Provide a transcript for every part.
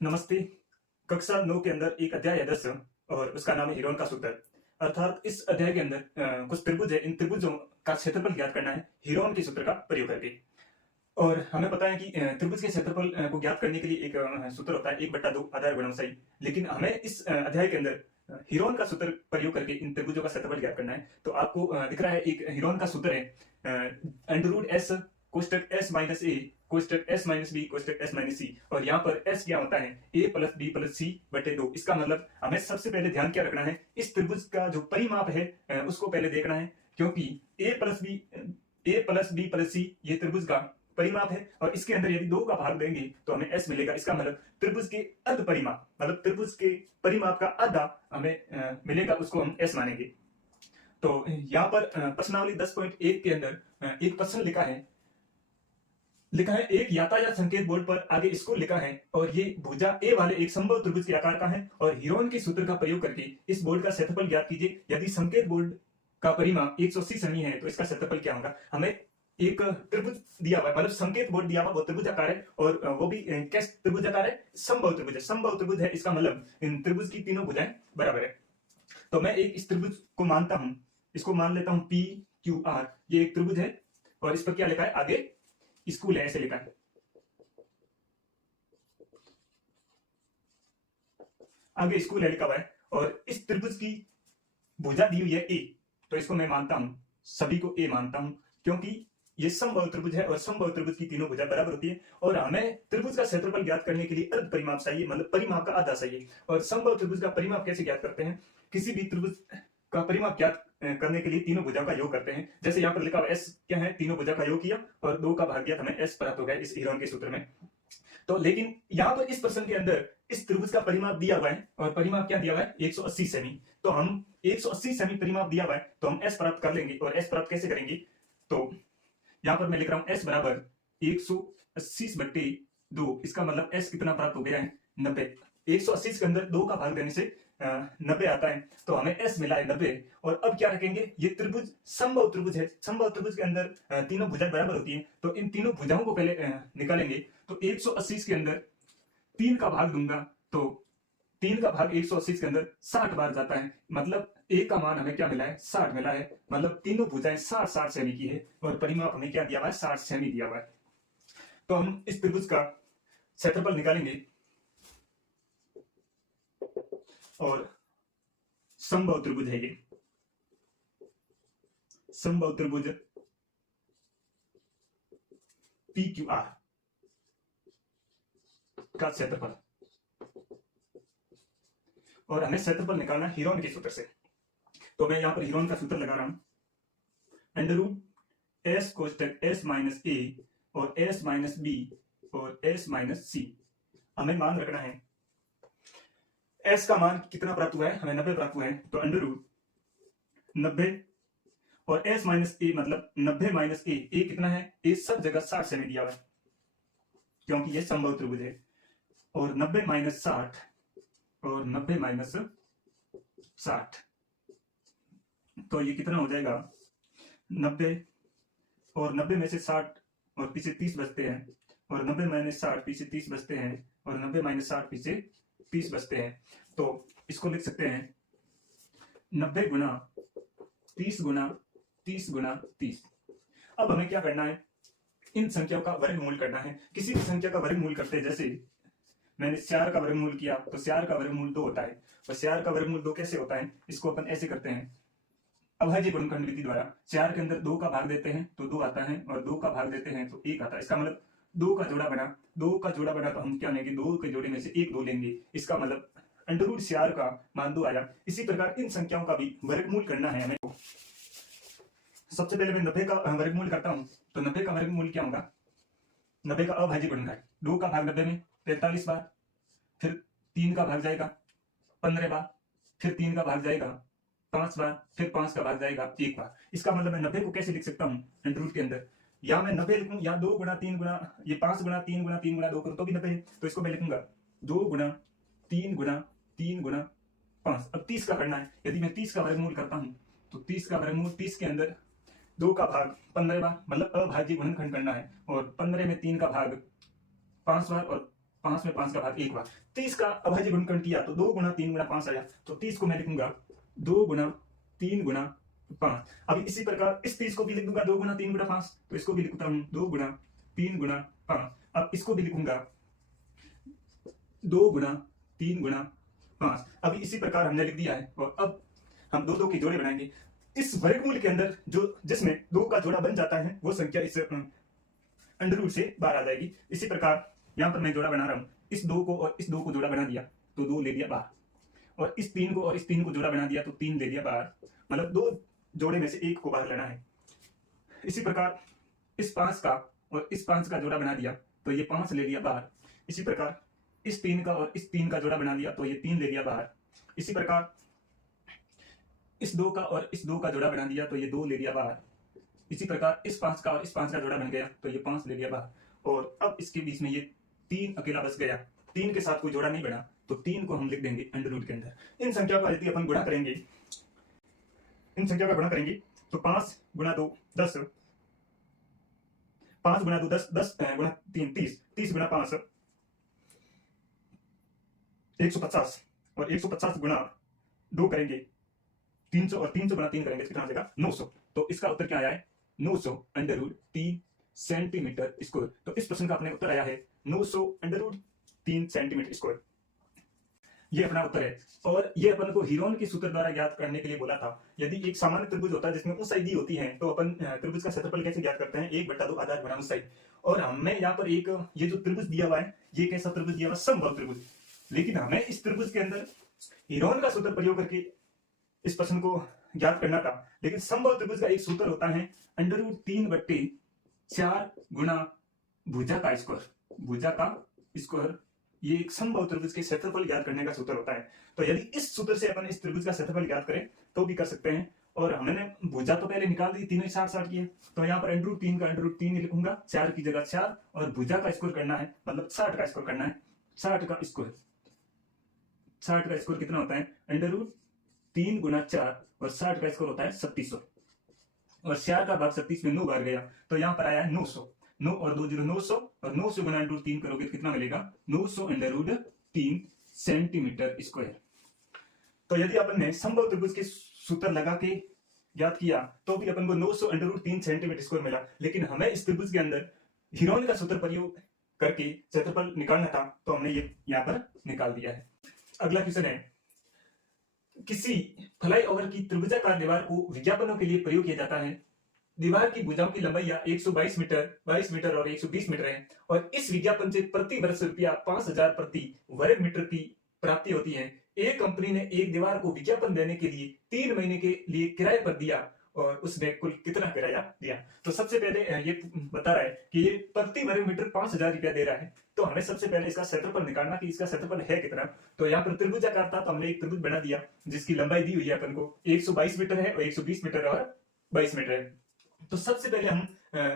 नमस्ते। कक्षा 9 के अंदर एक अध्याय है 10 और उसका नाम है हिरोन का सूत्र। अर्थात इस अध्याय के अंदर कुछ त्रिभुज है, इन त्रिभुजों का क्षेत्रफल ज्ञात करना है हिरोन के सूत्र का प्रयोग करके। और हमें पता है कि त्रिभुज के क्षेत्रफल को ज्ञात करने के लिए एक सूत्र होता है 1/2 आधार गुणा ऊंचाई। लेकिन हमें इस अध्याय के अंदर हिरोन का सूत्र प्रयोग करके इन त्रिभुजों का क्षेत्रफल ज्ञात करना है। तो आपको दिख रहा है एक हिरोन का सूत्र है √s कोष्टक s माइनस ए कोष्टक s माइनस बी कोष्टक s माइनस सी। और यहाँ पर s क्या होता है a plus b plus c बटे 2। इसका मतलब हमें सबसे पहले ध्यान क्या रखना है, इस त्रिभुज का जो परिमाप है उसको पहले देखना है, क्योंकि a प्लस बी प्लस सी ये त्रिभुज का परिमाप है। और इसके अंदर यदि 2 का भाग देंगे तो हमें s मिलेगा। इसका मतलब त्रिभुज के अर्ध परिमाप, मतलब त्रिभुज के परिमाप का आधा हमें मिलेगा, उसको हम s मानेंगे। तो यहाँ पर प्रश्नावली 10.1 के अंदर एक प्रश्न लिखा है एक यातायात संकेत बोर्ड पर आगे इसको लिखा है और ये भुजा ए वाले एक संभव त्रिभुज के आकार का है और हिरोन के सूत्र का प्रयोग करके इस बोर्ड का क्षेत्रफल ज्ञात कीजिए। यदि संकेत बोर्ड का परिमाप 180 सेमी है तो इसका क्षेत्रफल क्या होगा। हमें एक त्रिभुज दिया हुआ है, मतलब संकेत बोर्ड दिया हुआ, वो त्रिभुजाकार है और वो भी कैसे त्रिभुजाकार है, संभव त्रिभुज है। संभव त्रिभुज है इसका मतलब इन त्रिभुज की तीनों भुजाएं बराबर है। तो मैं एक इस त्रिभुज को मानता हूं, इसको मान लेता हूं PQR। ये एक त्रिभुज है और इस पर क्या लिखा है, आगे स्कूल है, ऐसे लिखा है। आगे स्कूल है लिखा हुआ है और इस त्रिभुज की भुजा दी हुई है ए, तो इसको मैं मानता हूं, सभी को ए मानता हूं, क्योंकि ये संभव त्रिभुज है और संभव त्रिभुज की तीनों भुजा बराबर होती है। और हमें त्रिभुज का क्षेत्रफल ज्ञात करने के लिए अर्ध परिमाप चाहिए, मतलब परिमाप का आधा चाहिए। और संभव त्रिभुज का परिमाप कैसे ज्ञात करते हैं, किसी भी त्रिभुज का परिमाप ज्ञात करने के लिए तीनों भुजाओं का योग करते हैं। जैसे यहाँ पर लिखा हुआ s क्या है, तीनों भुजा का योग किया और 2 का भाग दिया, हमें s प्राप्त हो गया इस हिरोन के सूत्र में। तो लेकिन यहाँ पर इस प्रश्न के अंदर इस त्रिभुज का परिमाप दिया हुआ है और परिमाप क्या दिया हुआ है, 180 सेमी। तो हम 180 सेमी परिमाप दिया हुआ है तो हम s प्राप्त कर लेंगे। और s प्राप्त कैसे करेंगे, तो यहाँ पर मैं लिख रहा हूं s बराबर 180 बट्टे 2। इसका मतलब s कितना प्राप्त हो गया है, 90। 180 के अंदर 2 का भाग देने से 90 आता है, तो हमें s मिला है 90। और अब क्या रखेंगे, ये त्रिभुज संभव त्रिभुज है, संभव त्रिभुज के अंदर तीनों भुजाएं बराबर होती हैं, तो इन तीनों भुजाओं को पहले निकालेंगे। तो 180 के अंदर 3 का भाग दूंगा तो 3 का भाग 180 के अंदर 60 बार जाता है, मतलब a का मान हमें क्या मिला है, 60 मिला है। मतलब तीनों भुजाएं 60 सेमी की है और परिमाप हमें क्या दिया हुआ है, 60 सेमी दिया हुआ है। तो हम इस त्रिभुज का क्षेत्रफल निकालेंगे और संभव त्रिभुज है ये, संभव त्रिभुज PQR का क्षेत्रफल। और हमें क्षेत्रफल निकालना हिरोन के सूत्र से। तो मैं यहां पर हिरोन का सूत्र लगा रहा हूं, √s कोष्टक s माइनस ए और s माइनस बी और s माइनस सी। हमें मान रखना है s का मान कितना प्राप्त हुआ है, हमें 90 प्राप्त हुआ है, तो √90 और s माइनस ए मतलब 90 माइनस ए कितना है, ए सब जगह 60 सेमी दिया हुआ है क्योंकि ये संभव त्रिभुज है। और 90 माइनस 60 और 90 माइनस 60, तो ये कितना हो जाएगा, 90 और 90 में से 60 और पीछे 30 बचते हैं, और 90 माइनस 60 पीछे 30 बचते हैं, और 90 माइनस 60 पीछे 30 बचते हैं। तो इसको लिख सकते हैं 90 गुना 30 गुना 30 गुना 30। अब हमें क्या करना है, इन संख्याओं का वर्गमूल करना है। किसी भी संख्या का वर्गमूल करते हैं, जैसे मैंने 4 का वर्गमूल किया तो 4 का वर्गमूल 2 होता है, और 4 का वर्गमूल 2 कैसे होता है, इसको अपन ऐसे करते हैं अभाज्य गुणनखंड विधि द्वारा। 4 के अंदर 2 का भाग देते हैं तो 2 आता है, और 2 का भाग देते हैं तो 1 आता है। इसका मतलब 2 का जोड़ा बना, 2 का जोड़ा बना तो हम क्या लेंगे, 2 के जोड़े में से 1 2 लेंगे। इसका मतलब √4 का मान 2 आया। इसी प्रकार इन संख्याओं का भी वर्गमूल करना है हमें। सबसे पहले मैं 90 का वर्गमूल करता हूं, तो 90 का वर्गमूल क्या होगा, 90 का अभाज्य गुणनखंड, 2 का भाग 90 में 43 बार, फिर 3 का भाग जाएगा 15 बार, फिर 3 का भाग जाएगा 5 बार, फिर 5 का भाग जाएगा 1 बार। इसका मतलब मैं 90 को कैसे लिख सकता हूं, √ के अंदर या मैं 90 लिखूं या 2 गुना 3 गुना, ये 5 गुना 3 गुना 3 गुना 2 करूं तो भी 90 है, तो इसको मैं लिखूंगा 2 गुना 3 गुना 3 गुना 5। अब 30 का करना है, यदि मैं 30 का वर्गमूल करता हूं तो 30 का वर्गमूल 30 के अंदर 2 का भाग 15 बार, मतलब अभाज्य गुणनखंड करना है, और 15 में 3 का भाग 5 बार और 5 में 5 का भाग 1 हुआ। 30 का अभाज्य गुणनखंड किया तो 2 गुना 3 गुना 5 आया, तो 30 को मैं लिखूंगा 2 गुना 3 गुना 5। अभी इसी प्रकार इस 30 को भी लिख दूंगा 2 गुना 3 गुना 5, तो इसको भी लिखता हूं 2 गुना 3 गुना 5। अब इसको भी लिखूंगा 2 गुना 3 गुना 5। अभी इसी प्रकार हमने लिख दिया है, और अब हम दो के जोड़े बनाएंगे। इस वर्गमूल के अंदर जो जिसमें 2 का जोड़ा बन जाता है वो संख्या इस अंडर रूट से बाहर आ जाएगी। इसी प्रकार यहां पर मैं जोड़ा बना रहा हूं, इस 2 को और इस 2 को जोड़ा बना दिया तो 2 ले दिया बाहर, और इस 3 को और इस 3 को जोड़ा बना दिया तो 3 ले दिया बाहर, मतलब 2 जोड़े में से 1 को बाहर लेना है। इसी प्रकार इस 5 का और इस 5 का जोड़ा बना दिया तो ये 5 ले लिया बाहर। इसी प्रकार इस 3 का और इस 3 का जोड़ा बना दिया तो ये 3 ले लिया बाहर। इसी प्रकार इस 2 का और इस 2 का जोड़ा बना दिया तो ये 2 ले लिया बाहर। इसी प्रकार इस 5 का और इस 5 का जोड़ा बन गया तो ये 5 ले लिया बाहर, और अब इसके बीच में ये 3 अकेला बच गया। 3 के साथ कोई जोड़ा नहीं बना तो 3 को हम लिख देंगे अंडर रूट के अंदर। इन संख्या का यदि अपन गुणा करेंगे, इन संख्या का गुणा करेंगे तो 5 गुना 2 10, 5 गुना 2 10, 10 गुना 3 30, 30 गुना 5 150, और 150 गुना 2 करेंगे 300, और 300 गुना 3 करेंगे कितना आ जाएगा 900। तो इसका उत्तर क्या आया है 900 अंडर रूट 3 सेंटीमीटर स्क्वायर। तो इस प्रश्न का अपने उत्तर आया है 900 अंडर रूट 3 सेंटीमीटर स्क्वायर। ये अपना उत्तर है, और ये अपन को हीरोन के सूत्र द्वारा ज्ञात करने के लिए बोला था। यदि एक सामान्य त्रिभुज होता है जिसमें ऊंचाई दी होती है तो अपन त्रिभुज का क्षेत्रफल कैसे ज्ञात करते हैं 1/2 आधार गुणा ऊंचाई। और हमें यहाँ पर एक ये जो त्रिभुज दिया हुआ है ये कैसा त्रिभुज दिया हुआ है समबाहु त्रिभुज, लेकिन हमें इस त्रिभुज के अंदर हीरोन का सूत्र प्रयोग करके इस प्रश्न को ज्ञात करना था। लेकिन समबाहु त्रिभुज का एक सूत्र होता है अंडर रूट 3/4 गुणा भुजा का स्क्वायर। भुजा का स्क्वायर ये एक समबाहु त्रिभुज के क्षेत्रफल ज्ञात करने का सूत्र होता है। तो यदि इस सूत्र से अपन इस त्रिभुज का क्षेत्रफल ज्ञात करें तो भी कर सकते हैं। और हमने भुजा तो पहले निकाल दी, तीनों 60 की है, तो यहाँ पर अंडर रूट 3 का अंडर रूट 3 लिखूंगा, 4 की जगह 4, और भुजा का स्क्वायर करना है मतलब 60 का स्क्वायर करना है। 60 का स्क्वायर, 60 का स्क्वायर कितना होता है अंडर रूट 3 गुना 4, और 60 का स्क्वायर होता है 3600, और 4 का भाग 36 में 9 बार गया तो यहाँ पर आया है 900। 9 और 2 0 900, और 900 गुना अंडर रूट 3 करोगे तो कितना मिलेगा 900 अंडर रूट 3 सेंटीमीटर स्क्वायर। तो यदि अपन ने समबाहु त्रिभुज के सूत्र लगा के ज्ञात किया तो भी अपन को 900 अंडर रूट 3 सेंटीमीटर स्क्वायर मिला, लेकिन हमें इस त्रिभुज के अंदर हीरोन का सूत्र प्रयोग करके क्षेत्रफल निकालना था तो हमने ये यहाँ पर निकाल दिया है। अगला क्वेश्चन है, किसी फ्लाईओवर की त्रिभुजाकार दीवार को विज्ञापनों के लिए प्रयोग किया जाता है। दीवार की भुजाओं की लंबाई 122 मीटर, 22 मीटर और 120 मीटर है, और इस विज्ञापन से प्रति वर्ष रुपया 5000 प्रति वर्ग मीटर की प्राप्ति होती है। एक कंपनी ने एक दीवार को विज्ञापन देने के लिए 3 महीने के लिए किराए पर दिया, और उसने कुल कितना किराया दिया। तो सबसे पहले ये बता रहा है कि ये प्रति वर्ग मीटर 5000 रुपया दे रहा है, तो हमें सबसे पहले इसका क्षेत्रफल निकालना कि इसका क्षेत्रफल है कितना। तो यहाँ पर त्रिभुजाकार था तो हमने एक त्रिभुज बना दिया जिसकी लंबाई दी हुई है अपन को 122 मीटर है, और 120 मीटर और 22 मीटर है। तो सबसे पहले हम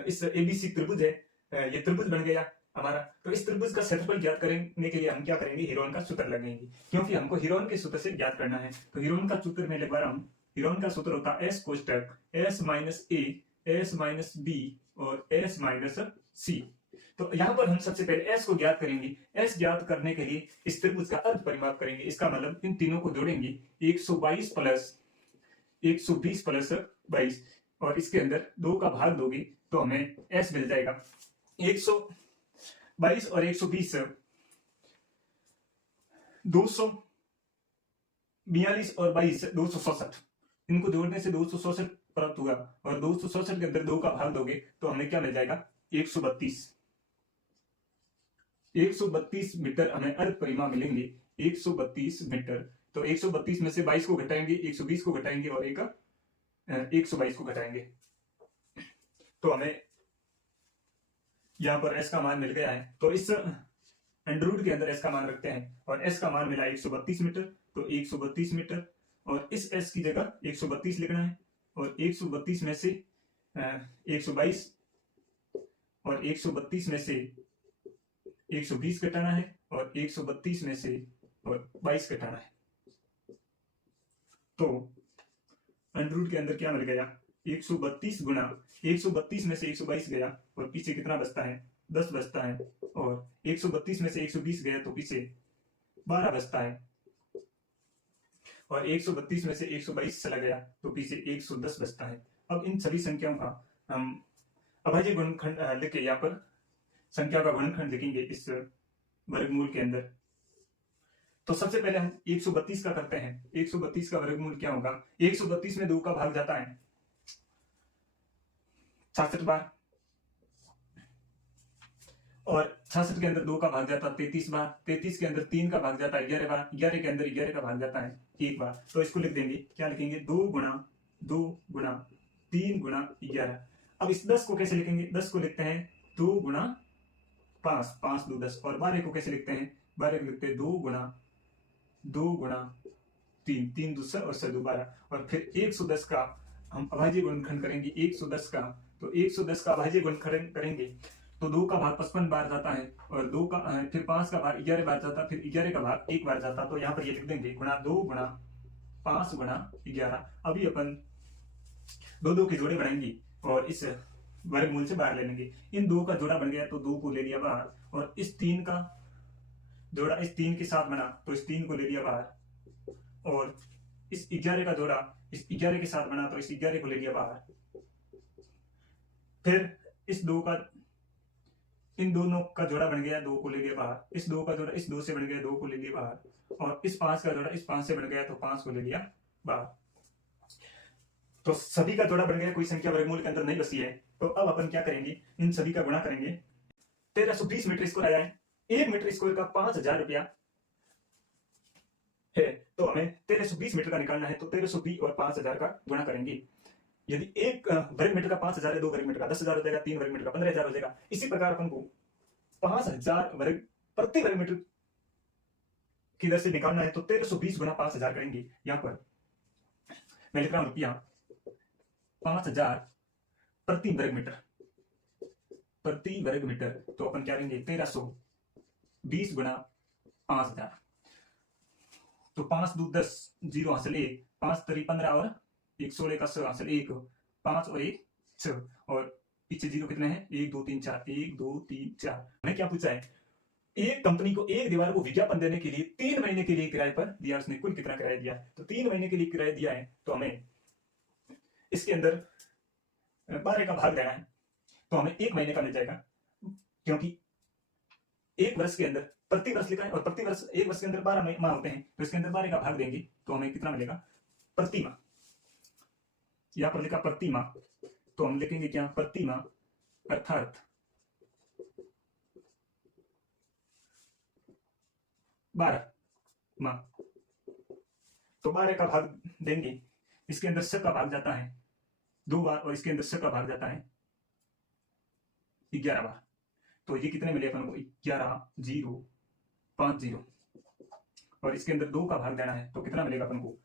इस एबीसी त्रिभुज है, ये त्रिभुज बन गया हमारा। तो इस त्रिभुज का क्षेत्रफल ज्ञात करने के लिए हम क्या करेंगे हीरोन का सूत्र लगाएंगे, क्योंकि हमको हीरोन के सूत्र से ज्ञात करना है। तो हीरोन का सूत्र मैं लिखवा रहा हूँ। हीरोन का सूत्र होता है एस कोष्टक एस माइनस ए, एस माइनस बी और एस माइनस सी। तो यहाँ पर हम सबसे पहले एस को ज्ञात करेंगे। एस ज्ञात करने के लिए इस त्रिभुज का अर्ध परिमाप करेंगे। इसका मतलब इन तीनों को जोड़ेंगे 122 प्लस 120 प्लस 22, और इसके अंदर 2 का भाग दोगे तो हमें एस मिल जाएगा 122 और 120 242 और 22 267, इनको जोड़ने से 267 प्राप्त हुआ, और 267 के अंदर 2 का भाग दोगे तो हमें क्या मिल जाएगा 132 मीटर हमें अर्ध परिमाप मिलेंगे 132 मीटर। तो 132 में से 22 को घटाएंगे, 120 को घटाएंगे और 122 को घटाएंगे, तो हमें यहां पर एस का मान मिल गया है। तो इस अंडर रूट के अंदर एस का मान रखते हैं, और एस का मान मिला 132 मीटर, तो 132 मीटर, और इस एस की जगह 132 लिखना है, और 132 में से 122 और 132 में से 120 घटाना है, और 132 में से और 22 घटाना है। तो अंडर रूट के अंदर क्या मिल गया 132 गुना 132 में से 122 गया, और पीछे कितना बचता है 10 बचता है, और 132 में से 120 गया तो पीछे 12 बचता है, और 132 में से 122 चला गया तो पीछे 110 बचता है। अब इन सभी संख्याओं का हम अभाज्य गुणनखंड लिख के यहाँ पर संख्या का गुणनखंड लिखेंगे इस वर्गमूल के अंदर। तो सबसे पहले हम 132 का करते हैं। 132 का वर्गमूल क्या होगा? 132 में 2 का भाग जाता है 66 बार, और 66 के अंदर 2 का भाग जाता है 33 बार, 33 के अंदर 3 का भाग जाता है 11 बार, 11 के अंदर 11 का भाग जाता है 1 बार। तो इसको लिख देंगे, क्या लिखेंगे? 2 गुणा 2 गुणा 3 गुणा 11। अब इस 10 को कैसे लिखेंगे? 10 को लिखते हैं 2 गुणा 5, 5 2 10। और 12 को कैसे लिखते हैं? 12 को लिखते हैं 2 गुणा 3, 3 दूसरा और 2 12। और फिर 110 का हम अभाज्य गुणनखंड करेंगे। 110 का, तो 110 का अभाज्य गुणनखंड करेंगे तो 2 का भाग 55 बार जाता है, और 2 का फिर 5 का भाग 11 बार जाता है, फिर 11 का भाग 1 बार जाता। तो यहाँ पर ये लिख देंगे गुणा 2 गुणा 5 गुणा 11। अभी अपन 2 के जोड़े बनाएंगे और इस वर्गमूल से बाहर ले लेंगे। इन 2 का जोड़ा बन गया तो 2 को ले लिया बाहर, और इस 3 का जोड़ा इस 3 के साथ बना तो इस 3 को ले लिया बाहर, और इस 11 का जोड़ा इस 11 के साथ बना तो इस 11 को ले लिया बाहर। फिर इस 2 का इन दोनों का जोड़ा बन गया, 2 को ले लिया बाहर। इस 2 का जोड़ा इस 2 से बन गया, 2 को ले लिया बाहर, और इस 5 का जोड़ा इस 5 से बन गया तो 5 को ले लिया बाहर। तो सभी का जोड़ा बन गया, कोई संख्या वर्गमूल के अंदर नहीं बची है। तो अब अपन क्या करेंगे? इन सभी का गुणा करेंगे। 1320 मीटर स्क्वायर आया है। 1 मीटर स्क्वायर का 5000 रुपया है, तो हमें 1320 मीटर का निकालना है। तो 1320 और 5000 का गुणा करेंगे। यदि एक वर्ग मीटर का 5000 है, 2 वर्ग मीटर का 10,000 हो जाएगा, 3 वर्ग मीटर का 15,000 हो जाएगा। इसी प्रकार अपन को 5000 वर्ग प्रति वर्ग मीटर की दर से निकालना है। तो 1320 गुना 5000 करेंगे। यहाँ पर मैं लिख रहा हूं रुपया 5000 प्रति वर्ग मीटर, प्रति वर्ग मीटर। तो अपन क्या करेंगे? 1320 गुना 5000। तो 5 2 10, 0 हासिल 1, 5 3 15 और 1 16 का 6 हासिल 1, 5 और 1 6, और पीछे 0 कितने हैं? 1 2 3 4, 1 2 3 4। मैंने क्या पूछा है? एक कंपनी को एक दीवार को विज्ञापन देने के लिए 3 महीने के लिए किराए पर दिया। उसने कुल कितना किराया दिया? तो 3 महीने के लिए किराया दिया है, तो हमें इसके अंदर 12 का भाग देना है। तो हमें 1 महीने का मिल जाएगा, क्योंकि एक वर्ष के अंदर प्रति वर्ष लिखा है, और प्रति वर्ष एक वर्ष के अंदर 12 माह होते हैं, तो इसके अंदर 12 का भाग देंगे तो हमें कितना मिलेगा? प्रति माह। यहां पर लिखा प्रति माह, तो हम लिखेंगे क्या? प्रति माह अर्थात 12 माह। तो 12 का भाग देंगे। इसके अंदर स का भाग जाता है 2 बार, और इसके अंदर स का भाग जाता है 11 बार। तो ये कितने मिले अपन को? 11 0 5 0, और इसके अंदर 2 का भाग देना है तो कितना मिलेगा अपन को?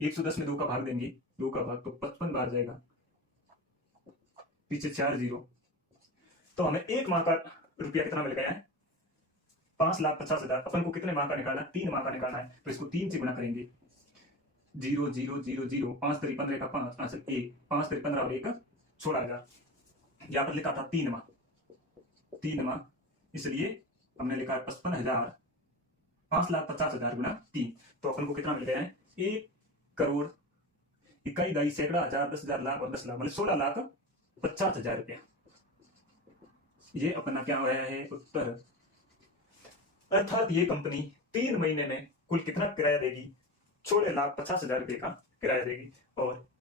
110 में 2 का भाग देंगे, 2 का भाग तो 55 बार जाएगा, पीछे 4 0। तो हमें 1 माह का रुपया कितना मिल गया है? 5,50,000। अपन को कितने माह का निकालना? 3 माह का निकालना है, तो इसको 3 से गुणा करेंगे। 0 0 0 0, 5 3 15 का 5 5 1, 5 3 15 और 1 16,000। यहाँ पर लिखा था 3 माह, 3 माह, इसलिए हमने लिखा 55,000, 5,50,000 गुना 3। तो अपन को कितना मिल गया है? 1 करोड़ इकाई दाई सैकड़ा हजार 10,000 लाख और 10 लाख, मतलब 16,50,000 रुपया। ये अपना क्या हो रहा है? उत्तर। अर्थात ये कंपनी 3 महीने में कुल कितना किराया देगी? 16,50,000 रुपये का किराया देगी। और